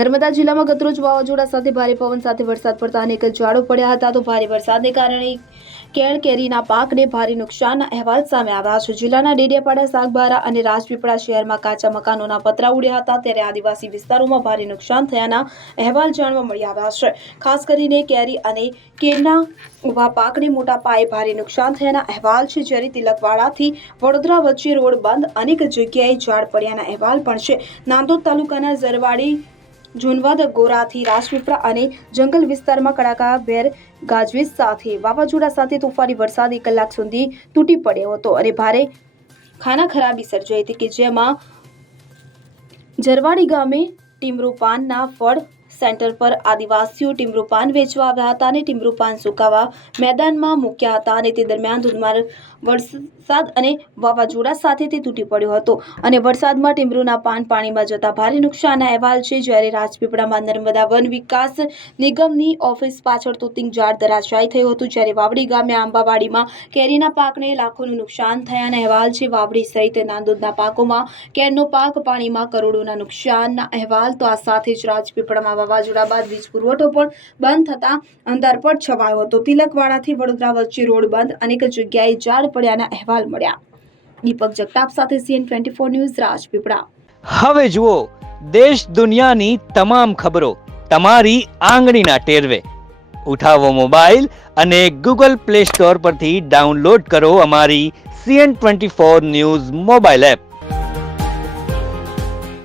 નર્મદા જિલ્લામાં ગતરોજ વાવાઝોડા સાથે ભારે પવન સાથે વરસાદ પડતા અનેક ઝાડો પડ્યા હતા. તો ભારે વરસાદને કારણે કેળ કેરીના પાકને ભારે નુકસાનના અહેવાલ સામે આવ્યા છે. જિલ્લાના ડેડિયાપાડા, સાગબારા અને રાજપીપળા શહેરમાં કાચા મકાનોના પતરા ઉડ્યા હતા ત્યારે આદિવાસી વિસ્તારોમાં ભારે નુકસાન થયાના અહેવાલ જાણવા મળી આવ્યા છે. ખાસ કરીને કેરી અને કેળના ઊભા પાકને મોટા પાયે ભારે નુકસાન થયાના અહેવાલ છે. જ્યારે તિલકવાડાથી વડોદરા વચ્ચે રોડ બંધ અનેક જગ્યાએ ઝાડ પડ્યાના અહેવાલ પણ છે. નાંદોદ તાલુકાના ઝરવાડી ઝુનવાદ, ગોરાથી, રાજપીપળા અને જંગલ વિસ્તારમાં કડાકા ભેર ગાજવીજ સાથે વાવાઝોડા સાથે તોફાની વરસાદ એક કલાક સુધી તૂટી પડ્યો હતો અને ભારે ખાના ખરાબી સર્જાઈ હતી કે જેમાં ઝરવાડી ગામે ટીમરૂ પાનના ફળ સેન્ટર પર આદિવાસીઓ ટીમરૂ પાન વેચવા આવ્યા હતા અને ટીમરૂ પાન સુકાવા મેદાનમાં મૂક્યા હતા અને તે દરમિયાન ધોધમાર વરસાદ અને વાવાઝોડા સાથે તે તૂટી પડ્યો હતો. અને વરસાદમાં ટીમરૂના પાન પાણીમાં જતા ભારે નુકસાનના અહેવાલ છે. જ્યારે રાજપીપળામાં નર્મદા વન વિકાસ નિગમની ઓફિસ પાછળ તૂતિંગ ઝાડ ધરાશાયી થયું હતું. જ્યારે વાવડી ગામે આંબાવાડીમાં કેરીના પાકને લાખોનું નુકસાન થયાના અહેવાલ છે. વાવડી સહિત નાંદોદના પાકોમાં કેરનો પાક પાણીમાં કરોડોના નુકસાનના અહેવાલ તો આ સાથે જ રાજપીપળામાં વાવાઝોડા બાદ વીજ પુરવઠો પણ બંધ થતા અંધારપટ છવાયો હતો. તિલકવાડાથી વડોદરા વચ્ચે રોડ બંધ, અનેક જગ્યાએ ઝાડ પડ્યાના અહેવાલ મળ્યા. દીપક જગતાપ સાથે CN twenty four news Rajpipla. હવે જુઓ, દેશ દુનિયાની તમામ ખબરો તમારી આંગળીના ટેરવે. ઉઠાવો મોબાઈલ અને ગૂગલ પ્લે સ્ટોર પરથી ડાઉનલોડ કરો અમારી CN twenty four news mobile app.